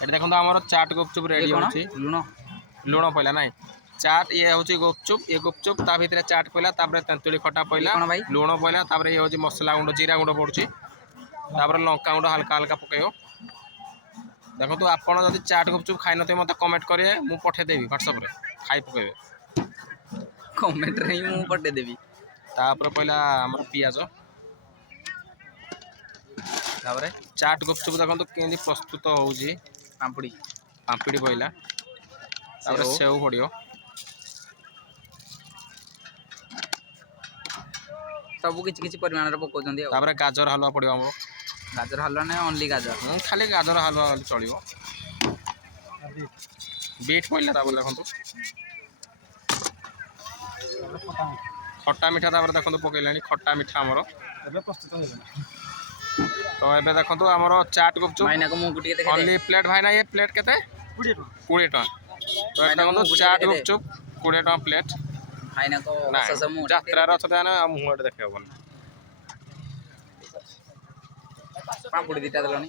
ଏଠି ଦେଖନ୍ତୁ ଆମର ଚାଟ୍ ଗୁପଚୁପ ରେଡି ହେଉଛି। ଲୁଣ ପଇଲା ନାଇଁ ଚାଟ୍ ଇଏ ହେଉଛି ଗୁପଚୁପ ଇଏ ଗୁପଚୁପ ତା ଭିତରେ ଚାଟ୍ ପଇଲା ତାପରେ ତେନ୍ତୁଳି ଖଟା ପଇଲା ଲୁଣ ପଇଲା ତାପରେ ଇଏ ହେଉଛି ମସଲା ଗୁଣ୍ଡ ଜିରା ଗୁଣ୍ଡ ପଡୁଛି ତାପରେ ଲଙ୍କା ଗୁଣ୍ଡ ହାଲକା ହାଲକା ପକେଇବ। ଦେଖନ୍ତୁ ଆପଣ ଯଦି ଚାଟ୍ ଗୁପଚୁପ ଖାଇନଥିବେ ମୋତେ କମେଣ୍ଟ କରିବେ ମୁଁ ପଠେଇଦେବି ହ୍ୱାଟ୍ସଆପ୍ରେ ଖାଇ ପକେଇବେ। କମେଣ୍ଟରେ ହିଁ ମୁଁ ପଠେଇଦେବି। ତାପରେ ପଇଲା ଆମର ପିଆଜ ତାପରେ ଚାଟ୍ ଗୁପଚୁପ ଦେଖନ୍ତୁ କେମିତି ପ୍ରସ୍ତୁତ ହେଉଛି। ପାମ୍ପୁଡ଼ି ପଇଲା ତାପରେ ସେଉ ପଡ଼ିବ ସବୁ କିଛି ପରିମାଣରେ ପକାଉଛନ୍ତି ଆଉ। ତାପରେ ଗାଜର ହାଲୁଆ ପଡ଼ିବ ଆମର। ଗାଜର ହାଲୁଆ ନା ଓନ୍ଲି ଗାଜର? ଖାଲି ଗାଜର ହାଲୁଆ ଚଳିବ। ବିଟ୍ ପଇଲା ତାପରେ ଦେଖନ୍ତୁ ଖଟା ମିଠା ତାପରେ ଦେଖନ୍ତୁ ପକେଇଲାଣି ଖଟା ମିଠା ଆମର ଏବେ ପ୍ରସ୍ତୁତ ହେଇଗଲା। ତ ଏବେ ଦେଖନ୍ତୁ ଆମର ଚାଟ୍ ଗୁପଚୁପ ଓନ୍ଲି ପ୍ଲେଟ୍ ଭାଇନା ଏ ପ୍ଲେଟ୍ କେତେ 20 ଟଙ୍କା। ତ ଏବେ ଦେଖନ୍ତୁ ଚାଟ୍ ଗୁପଚୁପ 20 ଟଙ୍କା ପ୍ଲେଟ୍। ଯାତ୍ରାରେ ଅଛନ୍ତି ମାନେ ଆଉ ମୁହଁ ଏଠି ଦେଖି ହେବନି। ପାମ୍ପୁଡ଼ି ଦିଟା ଦେଲନି।